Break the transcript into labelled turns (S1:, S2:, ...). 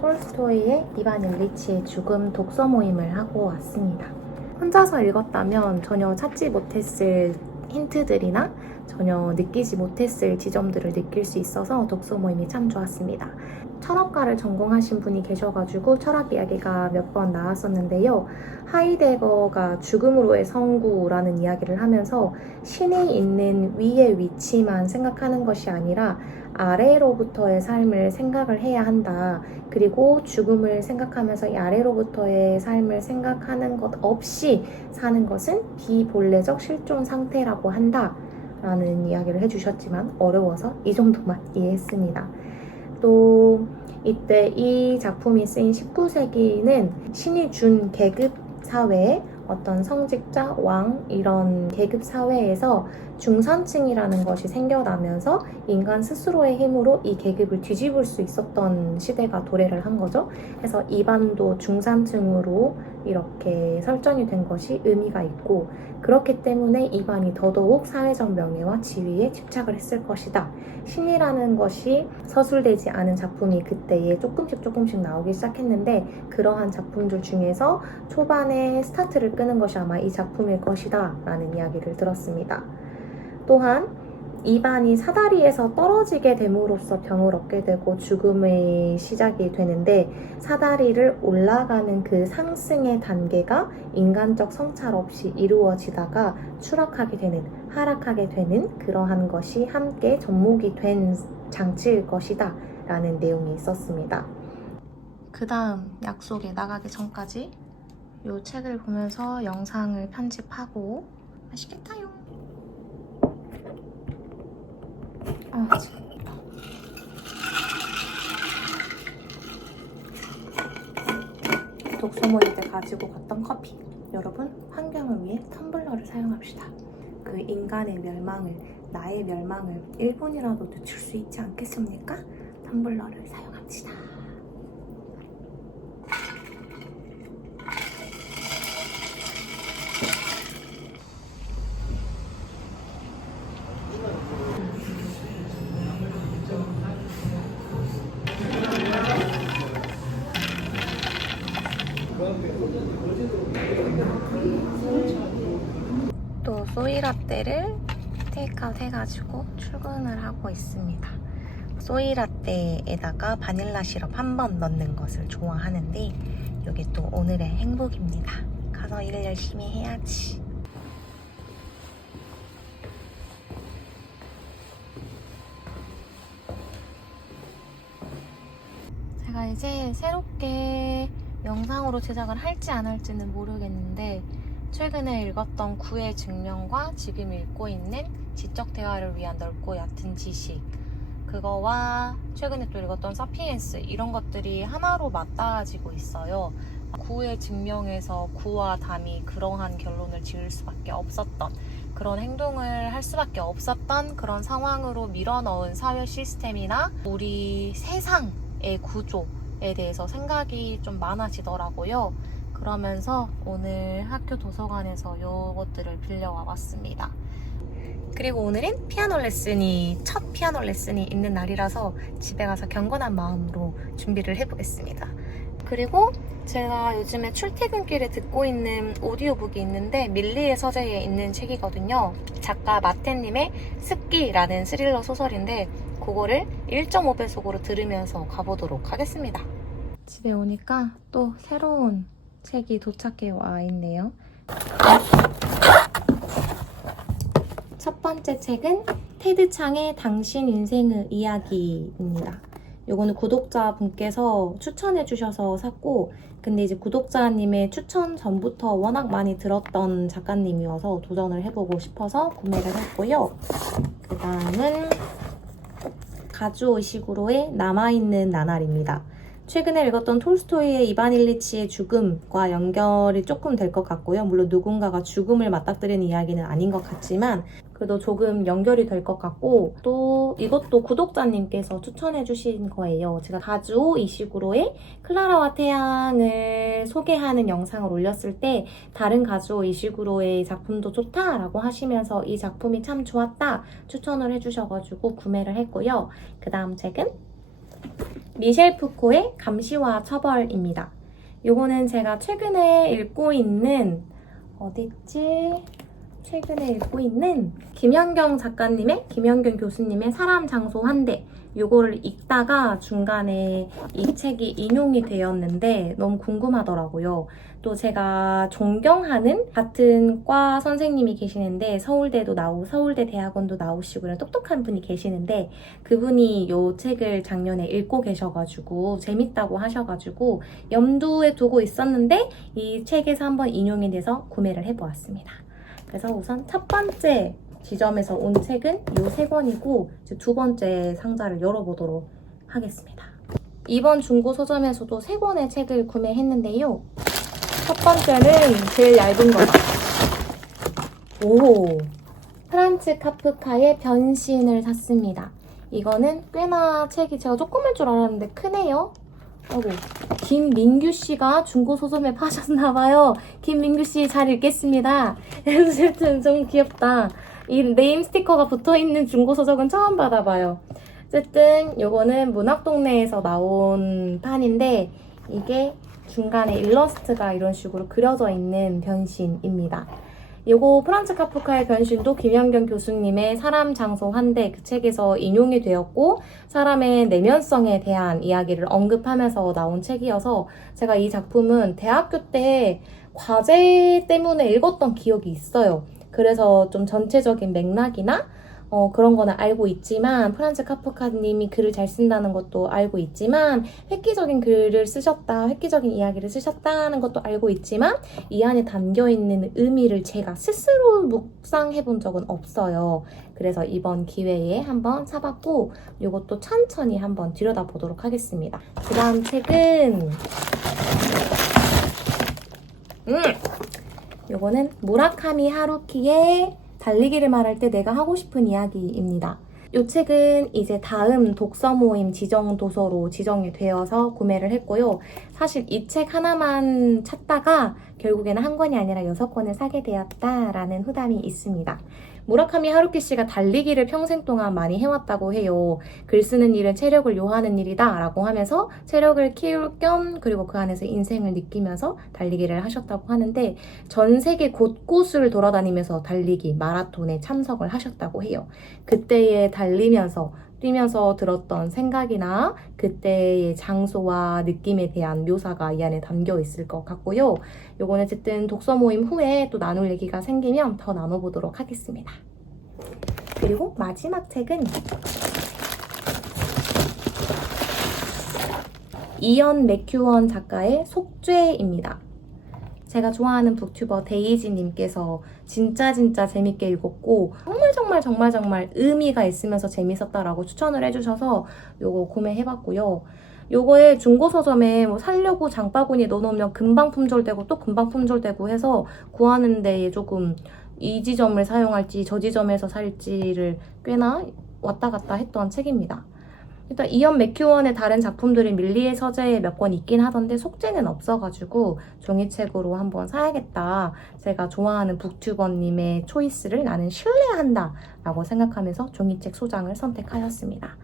S1: 톨스토이의 이반 일리치의 죽음 독서 모임을 하고 왔습니다. 혼자서 읽었다면 전혀 찾지 못했을 힌트들이나 전혀 느끼지 못했을 지점들을 느낄 수 있어서 독서 모임이 참 좋았습니다. 철학과를 전공하신 분이 계셔가지고 철학 이야기가 몇 번 나왔었는데요. 하이데거가 죽음으로의 성구라는 이야기를 하면서 신이 있는 위의 위치만 생각하는 것이 아니라 아래로부터의 삶을 생각을 해야 한다. 그리고 죽음을 생각하면서 이 아래로부터의 삶을 생각하는 것 없이 사는 것은 비본래적 실존 상태라고 한다. 라는 이야기를 해주셨지만 어려워서 이 정도만 이해했습니다. 또 이때 이 작품이 쓰인 19세기는 신이 준 계급 사회에 어떤 성직자, 왕 이런 계급 사회에서 중산층이라는 것이 생겨나면서 인간 스스로의 힘으로 이 계급을 뒤집을 수 있었던 시대가 도래를 한 거죠. 그래서 이반도 중산층으로 이렇게 설정이 된 것이 의미가 있고 그렇기 때문에 이반이 더더욱 사회적 명예와 지위에 집착을 했을 것이다. 신이라는 것이 서술되지 않은 작품이 그때에 조금씩 조금씩 나오기 시작했는데 그러한 작품들 중에서 초반에 스타트를 끄는 것이 아마 이 작품일 것이다 라는 이야기를 들었습니다. 또한 이반이 사다리에서 떨어지게 됨으로써 병을 얻게 되고 죽음의 시작이 되는데 사다리를 올라가는 그 상승의 단계가 인간적 성찰 없이 이루어지다가 추락하게 되는 하락하게 되는 그러한 것이 함께 접목이 된 장치일 것이다 라는 내용이 있었습니다. 그 다음 약속에 나가기 전까지 이 책을 보면서 영상을 편집하고 맛있겠다요. 아, 참. 독서 모임 때 가지고 갔던 커피. 여러분, 환경을 위해 텀블러를 사용합시다. 그 인간의 멸망을, 나의 멸망을 1분이라도 늦출 수 있지 않겠습니까? 텀블러를 사용합시다. 소이라떼를 테이크아웃 해가지고 출근을 하고 있습니다. 소이라떼에다가 바닐라 시럽 한 번 넣는 것을 좋아하는데 이게 또 오늘의 행복입니다. 가서 일을 열심히 해야지. 제가 이제 새롭게 영상으로 제작을 할지 안 할지는 모르겠는데 최근에 읽었던 구의 증명과 지금 읽고 있는 지적 대화를 위한 넓고 얕은 지식 그거와 최근에 또 읽었던 사피엔스 이런 것들이 하나로 맞닿아지고 있어요. 구의 증명에서 구와 담이 그러한 결론을 지을 수밖에 없었던 그런 행동을 할 수밖에 없었던 그런 상황으로 밀어넣은 사회 시스템이나 우리 세상의 구조에 대해서 생각이 좀 많아지더라고요. 그러면서 오늘 학교 도서관에서 이것들을 빌려와 봤습니다. 그리고 오늘은 피아노 레슨이 첫 피아노 레슨이 있는 날이라서 집에 가서 경건한 마음으로 준비를 해보겠습니다. 그리고 제가 요즘에 출퇴근길에 듣고 있는 오디오북이 있는데 밀리의 서재에 있는 책이거든요. 작가 마텐님의 습기라는 스릴러 소설인데 그거를 1.5배속으로 들으면서 가보도록 하겠습니다. 집에 오니까 또 새로운 책이 도착해 와 있네요. 첫 번째 책은 테드 창의 당신 인생의 이야기입니다. 요거는 구독자 분께서 추천해 주셔서 샀고 근데 이제 구독자님의 추천 전부터 워낙 많이 들었던 작가님이어서 도전을 해보고 싶어서 구매를 했고요. 그 다음은 가주오식으로의 남아있는 나날입니다. 최근에 읽었던 톨스토이의 이반 일리치의 죽음과 연결이 조금 될 것 같고요. 물론 누군가가 죽음을 맞닥뜨리는 이야기는 아닌 것 같지만 그래도 조금 연결이 될 것 같고 또 이것도 구독자님께서 추천해 주신 거예요. 제가 가주 이식으로의 클라라와 태양을 소개하는 영상을 올렸을 때 다른 가주 이식으로의 작품도 좋다라고 하시면서 이 작품이 참 좋았다 추천을 해주셔가지고 구매를 했고요. 그 다음 책은 미셸 푸코의 감시와 처벌입니다. 요거는 제가 최근에 읽고 있는 어딨지? 최근에 읽고 있는 김현경 작가님의 김현경 교수님의 사람 장소 한대 요거를 읽다가 중간에 이 책이 인용이 되었는데 너무 궁금하더라고요. 또 제가 존경하는 같은 과 선생님이 계시는데 서울대도 나오고 서울대 대학원도 나오시고 그런 똑똑한 분이 계시는데 그분이 요 책을 작년에 읽고 계셔가지고 재밌다고 하셔가지고 염두에 두고 있었는데 이 책에서 한번 인용이 돼서 구매를 해보았습니다. 그래서 우선 첫 번째 지점에서 온 책은 이 세 권이고 두 번째 상자를 열어보도록 하겠습니다. 이번 중고 서점에서도 세 권의 책을 구매했는데요. 첫 번째는 제일 얇은 거다. 오! 프란츠 카프카의 변신을 샀습니다. 이거는 꽤나 책이 제가 조금일 줄 알았는데 크네요. 아이고, 김민규 씨가 중고 서점에 파셨나 봐요. 김민규 씨 잘 읽겠습니다. 어쨌든 좀 귀엽다. 이 네임 스티커가 붙어 있는 중고 서적은 처음 받아봐요. 어쨌든 요거는 문학동네에서 나온 판인데 이게 중간에 일러스트가 이런 식으로 그려져 있는 변신입니다. 요거 프란츠 카프카의 변신도 김현경 교수님의 사람, 장소, 환대 그 책에서 인용이 되었고 사람의 내면성에 대한 이야기를 언급하면서 나온 책이어서 제가 이 작품은 대학교 때 과제 때문에 읽었던 기억이 있어요. 그래서 좀 전체적인 맥락이나 어, 그런 거는 알고 있지만 프란츠 카프카님이 글을 잘 쓴다는 것도 알고 있지만 획기적인 글을 쓰셨다, 획기적인 이야기를 쓰셨다는 것도 알고 있지만 이 안에 담겨 있는 의미를 제가 스스로 묵상해 본 적은 없어요. 그래서 이번 기회에 한번 사봤고 이것도 천천히 한번 들여다보도록 하겠습니다. 그 다음 책은 음! 요거는 무라카미 하루키의 달리기를 말할 때 내가 하고 싶은 이야기입니다. 이 책은 이제 다음 독서 모임 지정 도서로 지정이 되어서 구매를 했고요. 사실 이 책 하나만 찾다가 결국에는 한 권이 아니라 여섯 권을 사게 되었다라는 후담이 있습니다. 무라카미 하루키 씨가 달리기를 평생 동안 많이 해왔다고 해요. 글 쓰는 일은 체력을 요하는 일이다 라고 하면서 체력을 키울 겸 그리고 그 안에서 인생을 느끼면서 달리기를 하셨다고 하는데 전 세계 곳곳을 돌아다니면서 달리기 마라톤에 참석을 하셨다고 해요. 그때에 달리면서 뛰면서 들었던 생각이나 그때의 장소와 느낌에 대한 묘사가 이 안에 담겨 있을 것 같고요. 요거는 어쨌든 독서 모임 후에 또 나눌 얘기가 생기면 더 나눠보도록 하겠습니다. 그리고 마지막 책은 이언 맥큐원 작가의 속죄입니다. 제가 좋아하는 북튜버 데이지님께서 진짜 진짜 재밌게 읽었고 정말 정말 정말 정말 의미가 있으면서 재밌었다라고 추천을 해주셔서 요거 구매해봤고요. 요거에 중고 서점에 뭐 살려고 장바구니에 넣어놓으면 금방 품절되고 또 금방 품절되고 해서 구하는 데에 조금 이 지점을 사용할지 저 지점에서 살지를 꽤나 왔다 갔다 했던 책입니다. 일단 이언 맥큐원의 다른 작품들이 밀리의 서재에 몇 권 있긴 하던데 속재는 없어가지고 종이책으로 한번 사야겠다. 제가 좋아하는 북튜버님의 초이스를 나는 신뢰한다 라고 생각하면서 종이책 소장을 선택하였습니다.